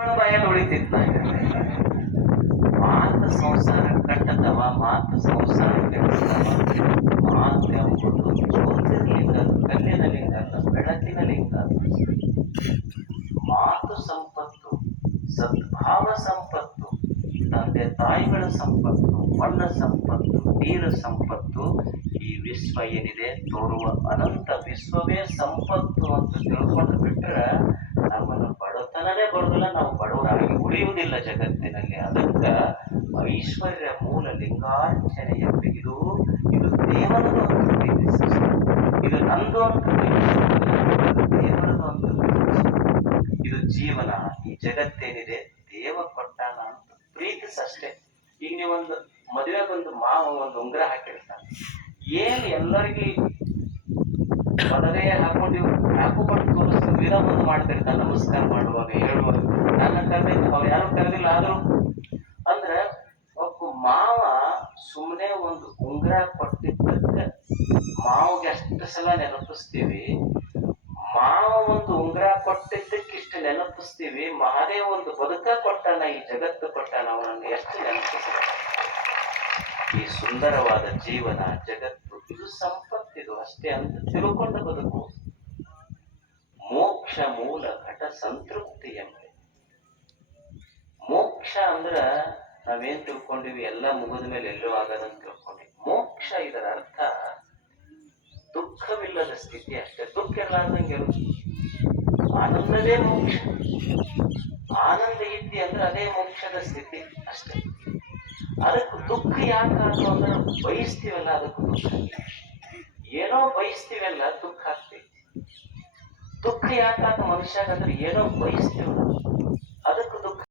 ಬಾಯಲ್ಲಿ ಉಳಿತಿತ್ತು ಮಾತು ಸಂಸಾರ ಕಟ್ಟದವ ಮಾತು ಸಂಸಾರ ಕೆಡಿಸ್ತವ ಮಾತು ಎಂಬುದು ಜ್ಯೋತಿರ್ಲಿಂಗ ಕಲ್ಲಿನ ಲಿಂಗ ಅಲ್ಲ ಬೆಳಕಿನ ಲಿಂಗ. ಮಾತು ಸಂಪತ್ತು, ಸದ್ಭಾವ ಸಂಪತ್ತು, ತಂದೆ ತಾಯಿಗಳ ಸಂಪತ್ತು, ಮಣ್ಣ ಸಂಪತ್ತು, ನೀರು ಸಂಪತ್ತು. ಈ ವಿಶ್ವ ಏನಿದೆ ತೋರುವ ಅನಂತ ವಿಶ್ವವೇ ಸಂಪತ್ತು ಅಂತ ತಿಳ್ಕೊಂಡು ಬಿಟ್ಟರೆ ನಮ್ಮನ್ನು ಬಡತನನೇ ಬರುದಿಲ್ಲ, ನಾವು ಬಡವರಾಗಿ ಉಳಿಯುವುದಿಲ್ಲ ಜಗತ್ತಿನಲ್ಲಿ. ಅದಕ್ಕ ಐಶ್ವರ್ಯ ಮೂಲ ಲಿಂಗಾರ್ಚನೆ ಎಂಬುದು ಇದು ದೇವರದು ಅಂತ ಪ್ರೀತಿಸ, ಇದು ನಂದು ಅಂತ ಪ್ರೀತಿಸುವುದು, ದೇವರದು ಅಂತ ಪ್ರೀತಿಸುವುದು. ಇದು ಜೀವನ, ಈ ಜಗತ್ತೇನಿದೆ ದೇವ ಕೊಟ್ಟಾನ ಅಂತ ಪ್ರೀತಿಸಷ್ಟೇ. ಈಗ ನೀವೊಂದು ಮದುವೆ ಬಂದು ಮಾವ ಒಂದು ಉಂಗುರ ಹಾಕಿರ್ತಾನೆ, ಏನ್ ಎಲ್ಲರಿಗೂ ಹೊರಗೆ ಹಾಕೊಂಡಿವ್ ಹಾಕೊಬಟ್ಟು ತೋರಿಸ್ತು ವಿರಾಮವನ್ನು ಮಾಡ್ತಿರ್ತಾನೆ ನಮಸ್ಕಾರ ಮಾಡುವಾಗ ಹೇಳುವಾಗ. ನನ್ನ ಕರೆದಿಲ್ಲ, ಅವ್ರು ಯಾರು ಕರೆದಿಲ್ಲ ಆದ್ರು ಅಂದ್ರೆ ಒಬ್ಬ ಮಾವ ಸುಮ್ಮನೆ ಒಂದು ಉಂಗುರ ಕೊಟ್ಟಿದ್ದಕ್ಕೆ ಮಾವಿಗೆ ಅಷ್ಟು ಸಲ ನೆನಪಿಸ್ತೀವಿ. ಮಾವ ಒಂದು ಉಂಗುರ ಕೊಟ್ಟಿದ್ದಕ್ಕೆ ಇಷ್ಟು ನೆನಪಿಸ್ತೀವಿ. ಮಹಾದೇವ ಒಂದು ಬದುಕ ಕೊಟ್ಟಾನ, ಈ ಜಗತ್ತು ಕೊಟ್ಟಾನ, ಅವನನ್ನು ಎಷ್ಟು ನೆನಪಿಸ್ತೀವಿ. ಈ ಸುಂದರವಾದ ಜೀವನ ಜಗತ್ತು ಇದು ಸಂಪತ್ತಿದು ಅಷ್ಟೇ ಅಂತ ತಿಳ್ಕೊಂಡ ಬದುಕು. ಮೋಕ್ಷ ಮೂಲ ಘಟ ಸಂತೃಪ್ತಿ ಎಂಬ ಮೋಕ್ಷ ಅಂದ್ರ ನಾವೇನ್ ತಿಳ್ಕೊಂಡಿವಿ ಎಲ್ಲ ಮುಗಿದ ಮೇಲೆ ಎಲ್ಲೋ ಆಗದಂತ ತಿಳ್ಕೊಂಡಿವಿ. ಮೋಕ್ಷ ಇದರ ಅರ್ಥ ದುಃಖವಿಲ್ಲದ ಸ್ಥಿತಿ ಅಷ್ಟೇ. ದುಃಖ ಇರ್ಲಾರ್ದಂಗೆ ಆನಂದವೇ ಮೋಕ್ಷ. ಆನಂದ ಇದ್ದಿ ಅಂದ್ರೆ ಅದೇ ಮೋಕ್ಷದ ಸ್ಥಿತಿ ಅಷ್ಟೇ. ಅದಕ್ಕೆ ದುಃಖ ಯಾಕಾದ್ರು ಅಂದ್ರೆ ಬಯಸ್ತೀವಲ್ಲ, ಅದಕ್ಕೂ ದುಃಖ. ಏನೋ ಬಯಸ್ತೀವಲ್ಲ ದುಃಖ ಆಗ್ತೈತಿ. ದುಃಖ ಯಾಕಾಗ ಮನುಷ್ಯಾಗಂದ್ರೆ ಏನೋ ಬಯಸ್ತೀವಲ್ಲ,